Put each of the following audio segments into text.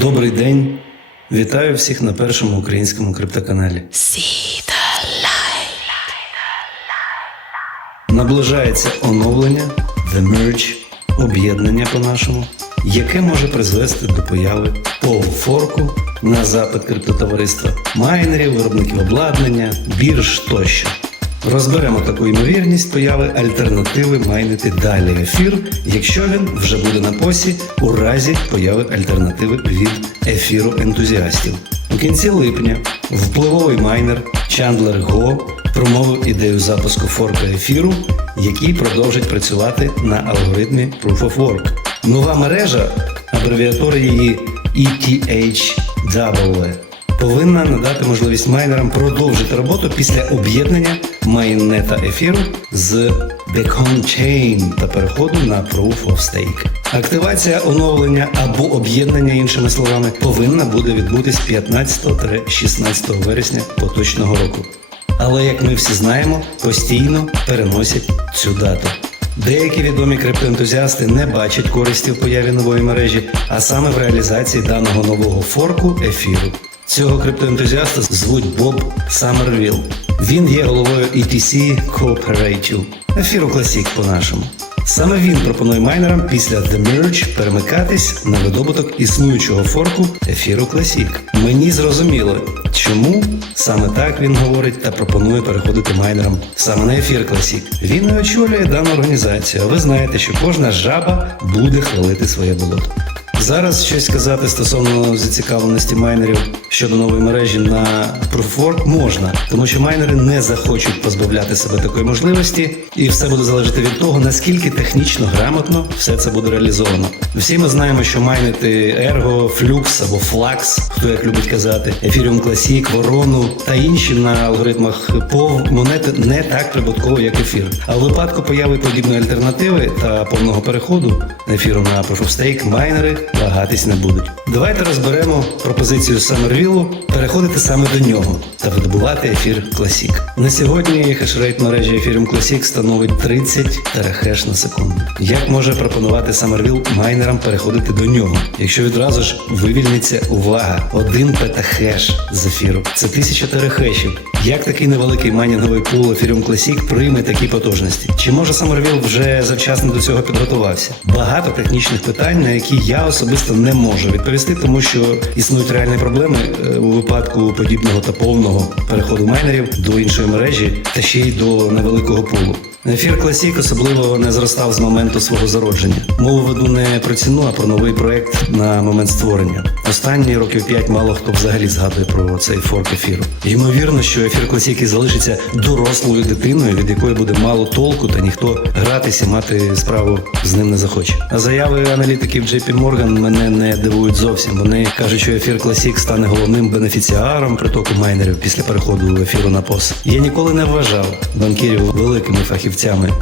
Добрий день. Вітаю всіх на першому українському криптоканалі. Наближається оновлення, The Merge, об'єднання по-нашому, яке може призвести до появи полфорку на запит криптотовариства, майнерів, виробників обладнання, бірж тощо. Розберемо таку ймовірність появи альтернативи майнити далі ефір, якщо він вже буде на посі у разі появи альтернативи від ефіру ентузіастів. У кінці липня впливовий майнер Чандлер Го промовив ідею запуску форка ефіру, який продовжить працювати на алгоритмі Proof of Work. Нова мережа, абревіатура її ETHW, повинна надати можливість майнерам продовжити роботу після об'єднання майннета ефіру з Beacon Chain та переходу на Proof of Stake. Активація оновлення або об'єднання, іншими словами, повинна буде відбутись 15-16 вересня поточного року. Але як ми всі знаємо, постійно переносять цю дату. Деякі відомі криптоентузіасти не бачать користі в появі нової мережі, а саме в реалізації даного нового форку ефіру. Цього криптоентузіаста звуть Боб Саммервілл. Він є головою ETC Cooperative, ефіру Classic по-нашому. Саме він пропонує майнерам після The Merge перемикатись на видобуток існуючого форку ефіру Classic. Мені зрозуміло, чому саме так він говорить та пропонує переходити майнерам саме на ефір Classic. Він і очолює дану організацію. А ви знаєте, що кожна жаба буде хвалити своє болото. Зараз щось сказати стосовно зацікавленості майнерів щодо нової мережі на Proof можна, тому що майнери не захочуть позбавляти себе такої можливості, і все буде залежати від того, наскільки технічно грамотно все це буде реалізовано. Всі ми знаємо, що майнити Ergo, Flux або Flux, хто як любить казати, Ethereum Classic, Ворону та інші на алгоритмах POV монети не так прибутково, як ефір. А в випадку появи подібної альтернативи та повного переходу ефіру на Proof of Stake майнери вагатись не будуть. Давайте розберемо пропозицію Саммервілу переходити саме до нього та видобувати ефір Classic. На сьогодні хешрейт мережі Ethereum Classic становить 30 терахеш на секунду. Як може пропонувати Саммервіл майнерам переходити до нього, якщо відразу ж вивільниться увага, один петахеш з ефіру. Це тисяча терахешів. Як такий невеликий майнінговий пул Ethereum Classic прийме такі потужності? Чи може Саммервіл вже завчасно до цього підготувався? Багато технічних питань, на які я особисто не можу відповісти, тому що існують реальні проблеми е, у випадку подібного та повного переходу майнерів до іншої мережі та ще й до невеликого пулу. Ефір Classic особливо не зростав з моменту свого зародження. Мову веду не про ціну, а про новий проект на момент створення. Останні років 5 мало хто взагалі згадує про цей форк ефіру. Ймовірно, що ефір і залишиться дорослою дитиною, від якої буде мало толку, та ніхто гратися, мати справу з ним не захоче. А заяви аналітиків JP Morgan мене не дивують зовсім. Вони кажуть, що ефір Classic стане головним бенефіціаром притоку майнерів після переходу ефіру на POS. Я ніколи не вважав банкірів великими фахівцями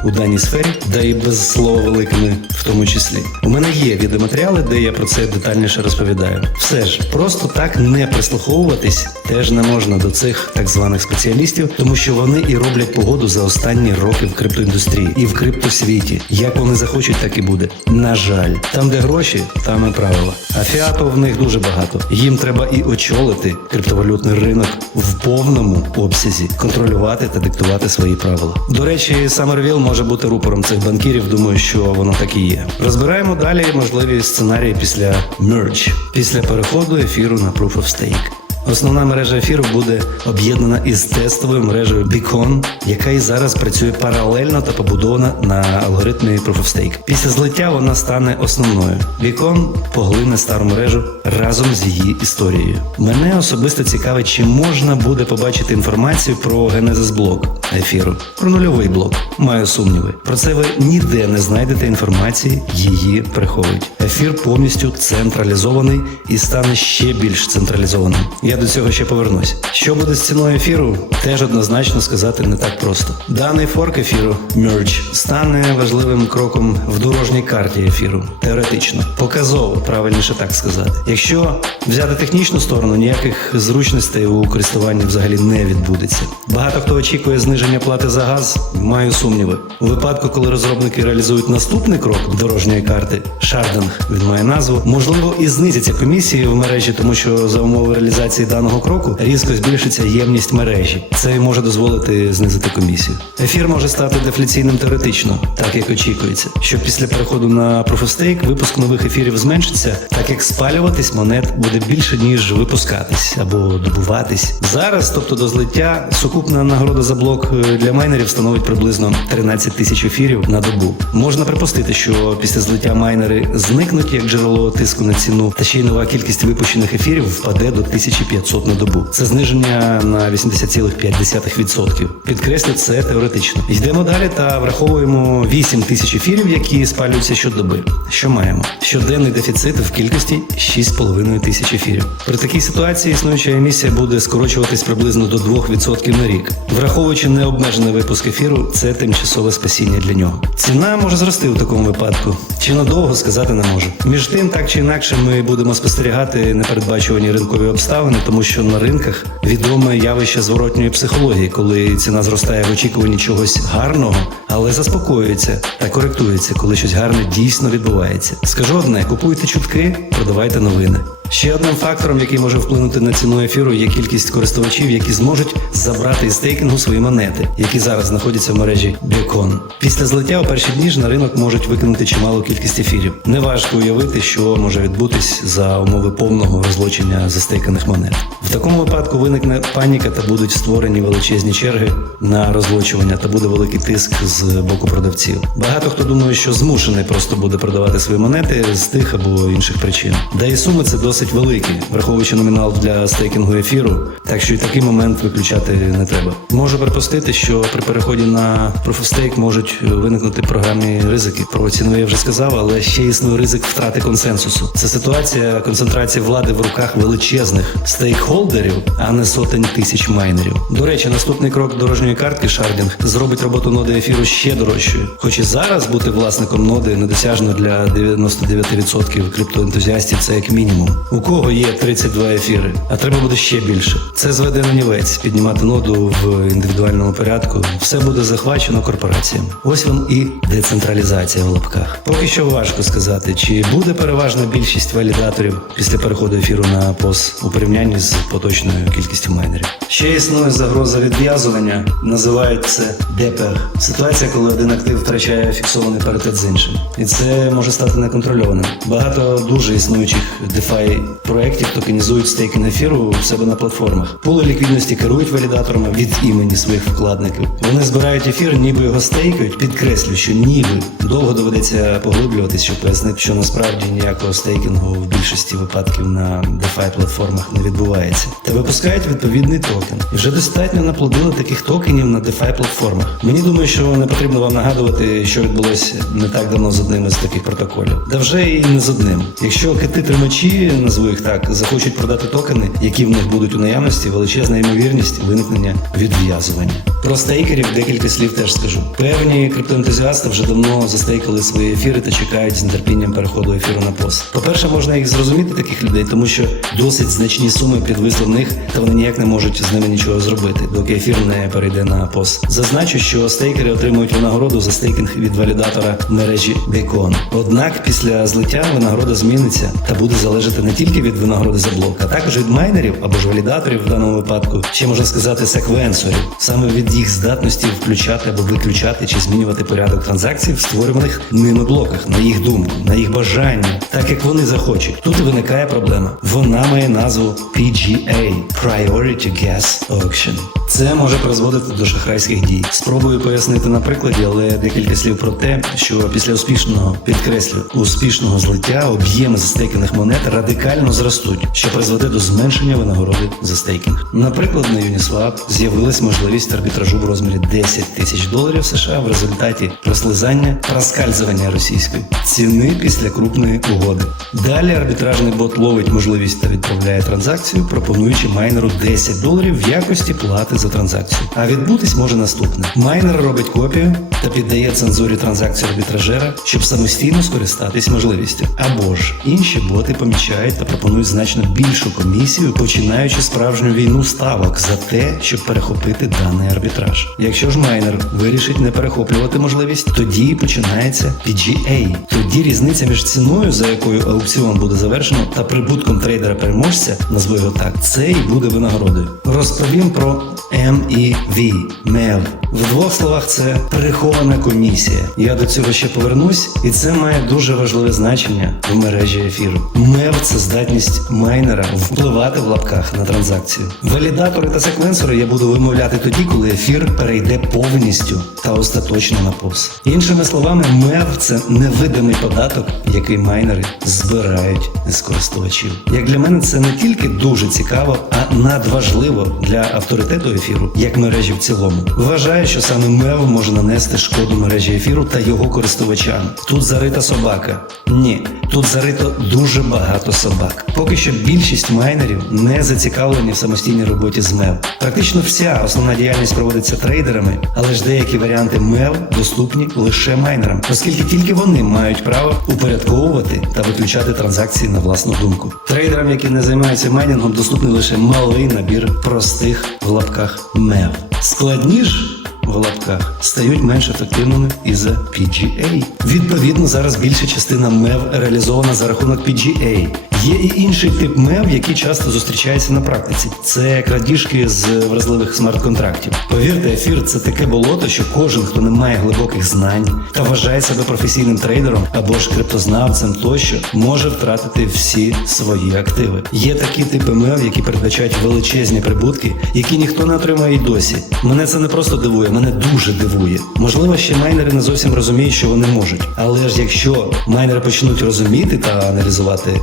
у даній сфері, да і без слова великими в тому числі. У мене є відеоматеріали, де я про це детальніше розповідаю. Все ж просто так не прислуховуватись теж не можна до цих так званих спеціалістів, тому що вони і роблять погоду за останні роки в криптоіндустрії і в криптосвіті. Як вони захочуть, так і буде. На жаль, там, де гроші, там і правила. А фіату в них дуже багато. Їм треба і очолити криптовалютний ринок в повному обсязі, контролювати та диктувати свої правила. До речі, Саммервіл може бути рупором цих банкірів. Думаю, що воно так і є. Розбираємо далі можливі сценарії після мерч, після переходу ефіру на Proof of Stake. Основна мережа ефіру буде об'єднана із тестовою мережею Beacon, яка і зараз працює паралельно та побудована на алгоритмі Proof of Stake. Після злиття вона стане основною. Beacon поглине стару мережу разом з її історією. Мене особисто цікавить, чи можна буде побачити інформацію про генезис блок ефіру, про нульовий блок. Маю сумніви. Про це ви ніде не знайдете інформації, її приховують. Ефір повністю централізований і стане ще більш централізованим. Я до цього ще повернусь. Що буде з ціною ефіру, теж однозначно сказати не так просто. Даний форк ефіру Merge стане важливим кроком в дорожній карті ефіру. Теоретично, показово, правильніше так сказати. Якщо взяти технічну сторону, ніяких зручностей у користуванні взагалі не відбудеться. Багато хто очікує зниження плати за газ, маю сумніви. У випадку, коли розробники реалізують наступний крок дорожньої карти, шардинг він має назву, можливо, і знизяться комісії в мережі, тому що за умови реалізації даного кроку різко збільшиться ємність мережі. Це може дозволити знизити комісію. Ефір може стати дефляційним теоретично, так як очікується, що після переходу на Stake випуск нових ефірів зменшиться, так як спалюватись монет буде більше ніж випускатись або добуватись. Зараз, тобто до злиття, сукупна нагорода за блок е, для майнерів становить приблизно 13 тисяч ефірів на добу. Можна припустити, що після злиття майнери зникнуть як джерело тиску на ціну, та ще й нова кількість випущених ефірів впаде до 1500 на добу. Це зниження на 80,5%. Підкреслю, це теоретично. Йдемо далі та враховуємо 8 тисяч ефірів, які спалюються щодоби. Що маємо? Щоденний дефіцит в кількості 6,5 тисяч ефірів. При такій ситуації існуюча емісія буде скорочуватись приблизно до 2% на рік. Враховуючи необмежений випуск ефіру, це тимчасове спасіння для нього. Ціна може зрости у такому випадку. Чи надовго сказати не можу. Між тим, так чи інакше, ми будемо спостерігати непередбачувані ринкові обставини, тому що на ринках відоме явище зворотньої психології, коли ціна зростає в очікуванні чогось гарного, але заспокоюється та коректується, коли щось гарне дійсно відбувається. Скажу одне: купуйте чутки, продавайте новини. Ще одним фактором, який може вплинути на ціну ефіру, є кількість користувачів, які зможуть забрати із стейкінгу свої монети, які зараз знаходяться в мережі Beacon. Після злиття у перші дні ж на ринок можуть викинути чималу кількість ефірів. Неважко уявити, що може відбутись за умови повного розлучення застейканих монет. В такому випадку виникне паніка та будуть створені величезні черги на розлучування та буде великий тиск з боку продавців. Багато хто думає, що змушений просто буде продавати свої монети з тих або інших причин. Да і суми це досить великі, враховуючи номінал для стейкінгу ефіру, так що і такий момент виключати не треба. Можу припустити, що при переході на Stake можуть виникнути програмні ризики. Про ціну я вже сказав, але ще існує ризик втрати консенсусу. Це ситуація концентрації влади в руках величезних стейкхолдерів, а не сотень тисяч майнерів. До речі, наступний крок дорожньої картки шардінг зробить роботу ноди ефіру ще дорожчою. Хоч і зараз бути власником ноди недосяжно для 99% криптоентузіастів, це як мінімум. У кого є 32 ефіри, а треба буде ще більше. Це зведе на нівець, піднімати ноду в індивідуальному порядку. Все буде захвачено корпораціями. Ось вам і децентралізація в лапках. Поки що важко сказати, чи буде переважна більшість валідаторів після переходу ефіру на POS у порівнянні з поточною кількістю майнерів. Ще існує загроза відв'язування, називають це ДПР. Ситуація, коли один актив втрачає фіксований паритет з іншим, і це може стати неконтрольованим. Багато дуже існуючих DeFi проєктів токенізують стейкінг ефіру в себе на платформах. Пули ліквідності керують валідаторами від імені своїх вкладників. Вони збирають ефір, ніби його стейкають. Підкреслю, що ніби довго доведеться поглиблюватись, щоб пояснити, що насправді ніякого стейкінгу в більшості випадків на DeFi платформах не відбувається. Та випускають відповідний токен. І вже достатньо наплодили таких токенів на DeFi платформах. Мені думаю, що не потрібно вам нагадувати, що відбулося не так давно з одним із таких протоколів. Та вже і не з одним. Якщо кити тримачі, назву їх так, захочуть продати токени, які в них будуть у наявності, величезна ймовірність виникнення відв'язування. Про стейкерів декілька слів теж скажу. Певні криптоентузіасти вже давно застейкали свої ефіри та чекають з нетерпінням переходу ефіру на пост. По-перше, можна їх зрозуміти таких людей, тому що досить значні суми підвисли в них, та вони ніяк не можуть з ними нічого зробити, доки ефір не перейде на пост. Зазначу, що стейкери отримують винагороду за стейкінг від валідатора мережі Beacon. Однак після злиття винагорода зміниться та буде залежати не тільки від винагороди за блок, а також від майнерів або ж валідаторів в даному випадку, ще можна сказати секвенсорів, саме від їх здатності включати або виключати чи змінювати порядок транзакцій в створюваних ними блоках, на їх думку, на їх бажання, так як вони захочуть. Тут виникає проблема. Вона має назву PGA – Priority Gas Auction. Це може призводити до шахрайських дій. Спробую пояснити на прикладі, але декілька слів про те, що після успішного підкреслю успішного злиття об'єми застейканих монет радикально радикально зростуть, що призведе до зменшення винагороди за стейкінг. Наприклад, на Uniswap з'явилась можливість арбітражу в розмірі 10 тисяч доларів США в результаті прослизання проскальзування російської ціни після крупної угоди. Далі арбітражний бот ловить можливість та відправляє транзакцію, пропонуючи майнеру 10 доларів в якості плати за транзакцію. А відбутись може наступне: майнер робить копію та піддає цензурі транзакцію арбітражера, щоб самостійно скористатись можливістю. Або ж інші боти помічають та пропонують значно більшу комісію, починаючи справжню війну ставок за те, щоб перехопити даний арбітраж. Якщо ж майнер вирішить не перехоплювати можливість, тоді починається PGA. Тоді різниця між ціною, за якою аукціон буде завершено, та прибутком трейдера-переможця, назву його так, це і буде винагородою. Розповім про MEV – MEV. В двох словах це прихована комісія. Я до цього ще повернусь, і це має дуже важливе значення в мережі ефіру. MEV – це здатність майнера впливати в лапках на транзакцію. Валідатори та секвенсори я буду вимовляти тоді, коли ефір перейде повністю та остаточно на POS. Іншими словами, MEV – це невидимий податок, який майнери збирають з користувачів. Як для мене, це не тільки дуже цікаво, а надважливо для авторитету ефіру, як мережі в цілому. Вважаю, що саме MEV може нанести шкоду мережі ефіру та його користувачам. Тут зарита собака. Ні, тут зарито дуже багато собак. Поки що більшість майнерів не зацікавлені в самостійній роботі з MEV. Практично вся основна діяльність проводиться трейдерами, але ж деякі варіанти MEV доступні лише майнерам, оскільки тільки вони мають право упорядковувати та виключати транзакції на власну думку. Трейдерам, які не займаються майнінгом, доступний лише малий набір простих в лапках MEV. Складні ж в лапках стають менш ефективними і за PGA. Відповідно, зараз більша частина мев реалізована за рахунок PGA. Є і інший тип MEV, який часто зустрічається на практиці. Це крадіжки з вразливих смарт-контрактів. Повірте, ефір це таке болото, що кожен, хто не має глибоких знань та вважає себе професійним трейдером або ж криптознавцем тощо, може втратити всі свої активи. Є такі типи MEV, які передбачають величезні прибутки, які ніхто не отримує й досі. Мене це не просто дивує, мене дуже дивує. Можливо, ще майнери не зовсім розуміють, що вони можуть. Але ж якщо майнери почнуть розуміти та аналізувати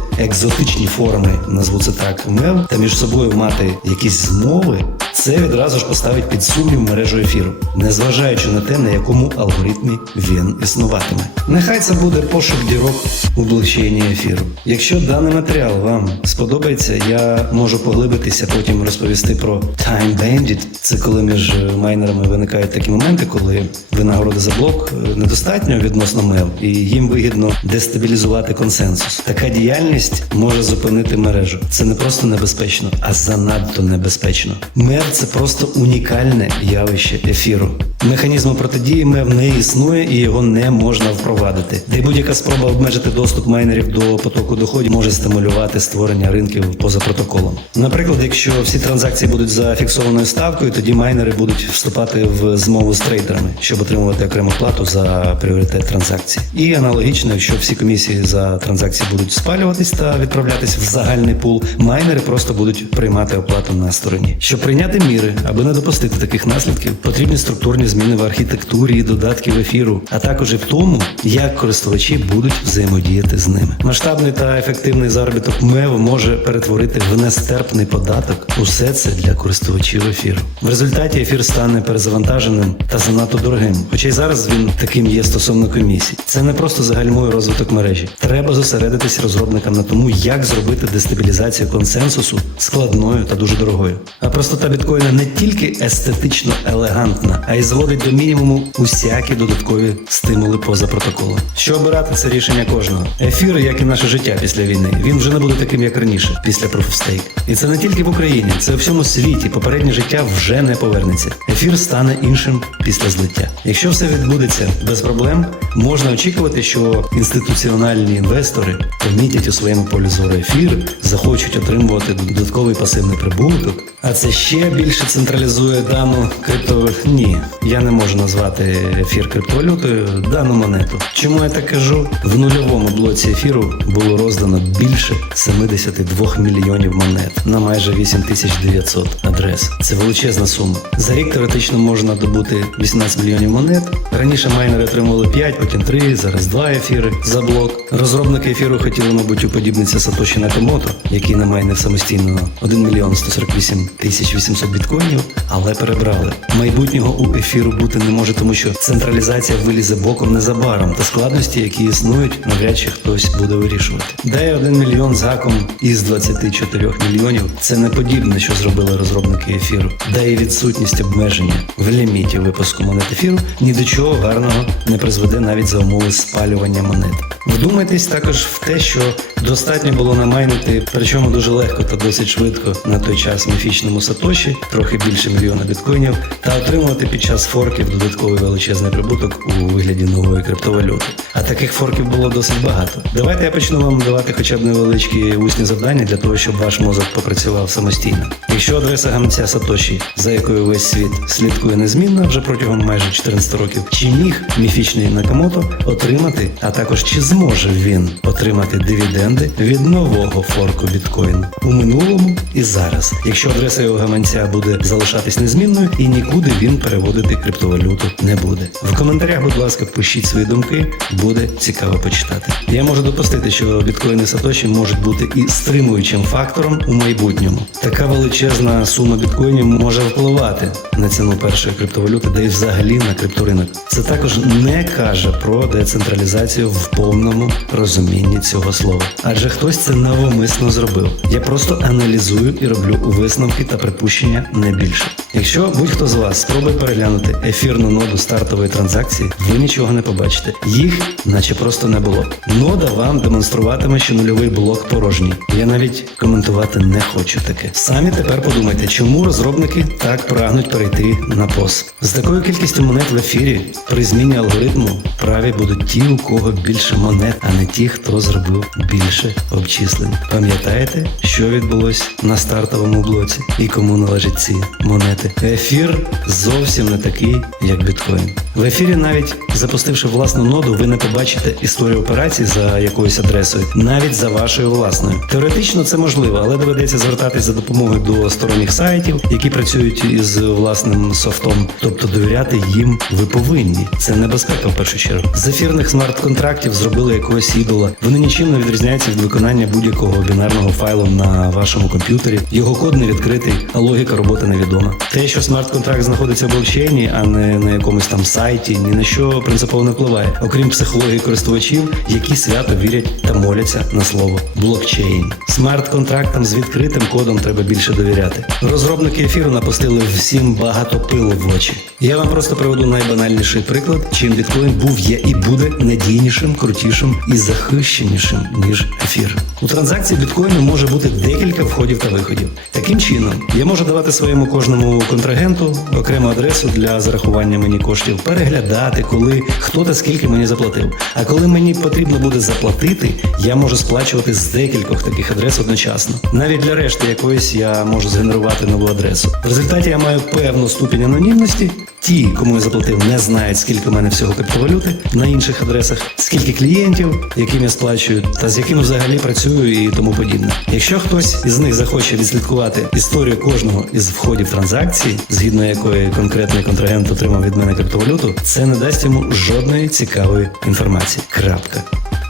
екзотичні форми, назву це так, мел, та між собою мати якісь змови, це відразу ж поставить під сумнів мережу ефіру, незважаючи на те, на якому алгоритмі він існуватиме. Нехай це буде пошук дірок у блокчейні ефіру. Якщо даний матеріал вам сподобається, я можу поглибитися, потім розповісти про Time Bandit. Це коли між майнерами виникають такі моменти, коли винагороди за блок е, недостатньо відносно мев, і їм вигідно дестабілізувати консенсус. Така діяльність може зупинити мережу. Це не просто небезпечно, а занадто небезпечно. Мев це просто унікальне явище ефіру. Механізму протидії мев не існує і його не можна впровадити. Де будь-яка спроба обмежити доступ майнерів до потоку доходів може стимулювати створення ринків поза протоколом. Наприклад, якщо всі транзакції будуть за фіксованою ставкою, тоді майнери будуть вступати в змову з трейдерами, щоб отримувати окрему плату за пріоритет транзакцій. І аналогічно, якщо всі комісії за транзакції будуть спалюватись та відправлятись в загальний пул, майнери просто будуть приймати оплату на стороні. Щоб прийняти міри, аби не допустити таких наслідків, потрібні структурні зміни в архітектурі і додатків ефіру, а також і в тому, як користувачі будуть взаємодіяти з ними. Масштабний та ефективний заробіток МЕВ може перетворити в нестерпний податок усе це для користувачів ефіру. В результаті ефір стане перезавантаженим та занадто дорогим. Хоча й зараз він таким є стосовно комісій. Це не просто загальмує розвиток мережі. Треба зосередитись розробникам на тому, як зробити дестабілізацію консенсусу складною та дуже дорогою. А простота біткоїна не тільки естетично елегантна, а й зводить до мінімуму усякі додаткові стимули поза протоколом. Що обирати це рішення кожного. Ефір, як і наше життя після війни, він вже не буде таким, як раніше, після Proof of Stake. І це не тільки в Україні, це у всьому світі. Попереднє життя вже не повернеться. Ефір стане іншим після злиття. Якщо все відбудеться без проблем, можна очікувати, що інституціональні інвестори помітять у своєму полі зору ефір, захочуть отримувати додатковий пасивний прибуток. А це ще більше централізує дану крипто. Ні, я не можу назвати ефір криптовалютою дану монету. Чому я так кажу? В нульовому блоці ефіру було роздано більше 72 мільйонів монет на майже 8900 адрес. Це величезна сума. За рік теоретично можна добути 18 мільйонів монет. Раніше майнери отримували 5, потім 3, зараз 2 ефіри за блок. Розробники ефіру хотіли, мабуть, уподібнитися Сатоші Накамото, який намайнив самостійно 1 мільйон 148 тисяч 800 біткоїнів, але перебрали. Майбутнього у ефіру бути не може, тому що централізація вилізе боком незабаром, та складності, які існують, навряд чи хтось буде вирішувати. Дай 1 мільйон з гаком із 24 мільйонів. Це не подібне, що зробили розробники ефіру. Да і відсутність обмеження в ліміті випуску монет ефіру ні до чого гарного не призведе навіть за умови спалювання монет. Вдумайтесь також в те, що достатньо було намайнити, причому дуже легко та досить швидко на той час міфічному Сатоші, трохи більше мільйона біткоїнів, та отримувати під час форків додатковий величезний прибуток у вигляді нової криптовалюти. А таких форків було досить багато. Давайте я почну вам давати хоча б невеличкі усні завдання для того, щоб ваш мозок попрацював самостійно. Якщо адреса гамця Сатоші, за якою весь світ слідкує незмінно вже протягом майже 14 років, чи міг міфічний Накамото отримати, а також чи зможе він отримати дивіденди від нового форку біткоїну у минулому і зараз, якщо адреса його гаманця буде залишатись незмінною і нікуди він переводити криптовалюту не буде. В коментарях, будь ласка, пишіть свої думки, буде цікаво почитати. Я можу допустити, що біткоїни Сатоші можуть бути і стримуючим фактором у майбутньому. Така величезна сума біткоїнів може впливати на ціну першої криптовалюти, да й взагалі на крипторинок. Це також не каже про децентралізацію в повному розумінні цього слова. Адже хтось це навмисно зробив. Я просто аналізую і роблю висновки та припущення не більше. Якщо будь-хто з вас спробує переглянути ефірну ноду стартової транзакції, ви нічого не побачите. Їх, наче просто не було. Нода вам демонструватиме, що нульовий блок порожній. Я навіть коментувати не хочу таке. Самі тепер подумайте, чому розробники так прагнуть перейти на POS. З такою кількістю монет в ефірі при зміні алгоритму праві будуть ті, у кого більше монет, а не ті, хто зробив більше обчислень. Пам'ятаєте, що відбулось на стартовому блоці і кому належать ці монети? Ефір зовсім не такий, як біткоін. В ефірі, навіть запустивши власну ноду, ви не побачите історію операцій за якоюсь адресою, навіть за вашою власною. Теоретично це можливо, але доведеться звертатись за допомогою до сторонніх сайтів, які працюють із власним софтом, тобто довіряти їм ви повинні. Це небезпека в першу чергу. З ефірних смарт-контрактів зробили якогось ідола. Вони нічим не відрізняються від виконання будь-якого бінарного файлу на вашому комп'ютері. Його код не відкритий, а логіка роботи невідома. Те, що смарт-контракт знаходиться в блокчейні, а не на якомусь там сайті, ні на що принципово не впливає, окрім психології користувачів, які свято вірять та моляться на слово блокчейн. Смарт-контрактам з відкритим кодом треба більше довіряти. Розробники ефіру напустили всім багато пилу в очі. Я вам просто приведу найбанальніший приклад, чим біткоін був, є і буде надійнішим, крутішим і захищенішим, ніж ефір. У транзакції біткоїну може бути декілька входів та виходів. Таким чином, я можу давати своєму кожному контрагенту окрему адресу для зарахування мені коштів, переглядати, коли хто та скільки мені заплатив. А коли мені потрібно буде заплатити, я можу сплачувати з декількох таких адрес одночасно. Навіть для решти якоїсь я можу згенерувати нову адресу. В результаті я маю певну ступінь анонімності. Ті, кому я заплатив, не знають, скільки в мене всього криптовалюти на інших адресах, скільки клієнтів, яким я сплачую, та з якими взагалі працюю і тому подібне. Якщо хтось із них захоче відслідкувати історію кожного із входів транзакції, згідно якої конкретний контрагент отримав від мене криптовалюту, це не дасть йому жодної цікавої інформації. Крапка.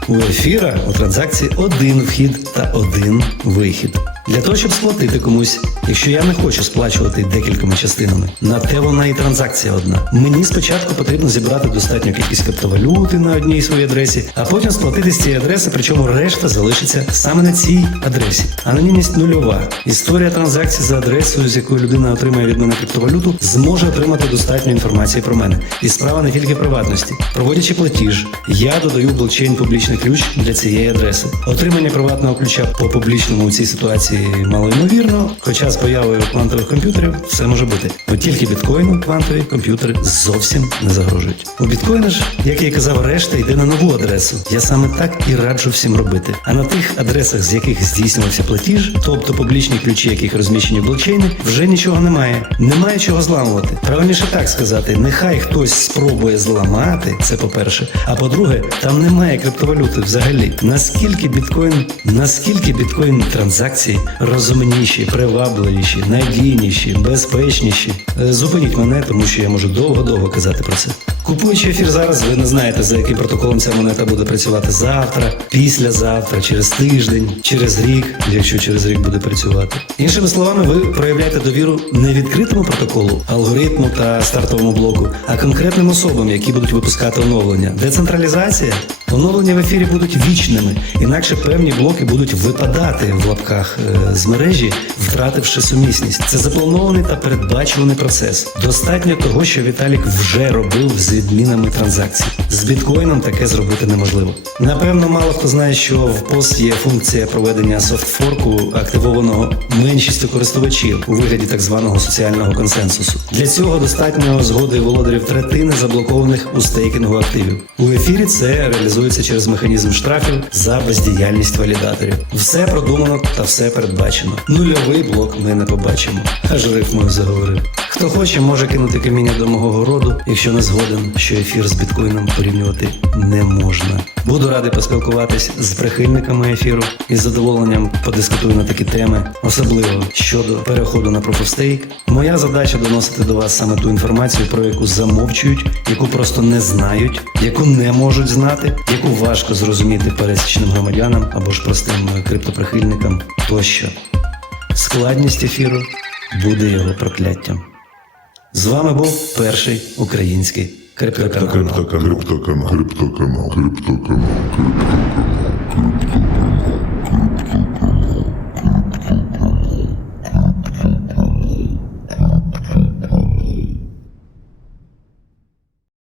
У ефіра у транзакції один вхід та один вихід. Для того, щоб сплатити комусь, якщо я не хочу сплачувати декількома частинами, на те вона і транзакція одна. Мені спочатку потрібно зібрати достатню кількість криптовалюти на одній своїй адресі, а потім сплатити з цієї адреси, причому решта залишиться саме на цій адресі. Анонімність нульова. Історія транзакцій за адресою, з якою людина отримає від мене криптовалюту, зможе отримати достатньо інформації про мене. І справа не тільки приватності. Проводячи платіж, я додаю блокчейн публічний ключ для цієї адреси. Отримання приватного ключа по публічному у цій ситуації малоймовірно, хоча з появою квантових комп'ютерів все може бути. От тільки біткоїну квантові комп'ютери зовсім не загрожують. У біткоїна ж, як я і казав, решта йде на нову адресу. Я саме так і раджу всім робити. А на тих адресах, з яких здійснювався платіж, тобто публічні ключі, яких розміщені в блокчейні, вже нічого немає. Немає чого зламувати. Правильніше так сказати, нехай хтось спробує зламати, це по-перше. А по-друге, там немає криптовалюти взагалі. Наскільки біткоін, наскільки біткоін транзакції розумніші, привабливіші, надійніші, безпечніші. Е, Зупиніть мене, тому що я можу довго-довго казати про це. Купуючи ефір зараз, ви не знаєте, за яким протоколом ця монета буде працювати завтра, післязавтра, через тиждень, через рік, якщо через рік буде працювати. Іншими словами, ви проявляєте довіру не відкритому протоколу, алгоритму та стартовому блоку, а конкретним особам, які будуть випускати оновлення. Децентралізація Оновлення в ефірі будуть вічними, інакше певні блоки будуть випадати в лапках е, з мережі, втративши сумісність. Це запланований та передбачуваний процес. Достатньо того, що Віталік вже робив з відмінами транзакцій. З біткоїном таке зробити неможливо. Напевно, мало хто знає, що в POS є функція проведення софтфорку, активованого меншістю користувачів у вигляді так званого соціального консенсусу. Для цього достатньо згоди володарів третини заблокованих у стейкінгу активів. У ефірі це реалізується через механізм штрафів за бездіяльність валідаторів. Все продумано та все передбачено. Нульовий блок ми не побачимо. Аж рифмою заговорив. Хто хоче, може кинути каміння до мого городу, якщо не згоден, що ефір з біткоїном порівнювати не можна. Буду радий поспілкуватись з прихильниками ефіру і з задоволенням подискутую на такі теми, особливо щодо переходу на Stake. Моя задача доносити до вас саме ту інформацію, про яку замовчують, яку просто не знають, яку не можуть знати, яку важко зрозуміти пересічним громадянам або ж простим е, криптоприхильникам тощо. Складність ефіру буде його прокляттям. З вами був перший український криптоканал. Криптоканал. Криптоканал. Криптоканал. Криптоканал. Криптоканал.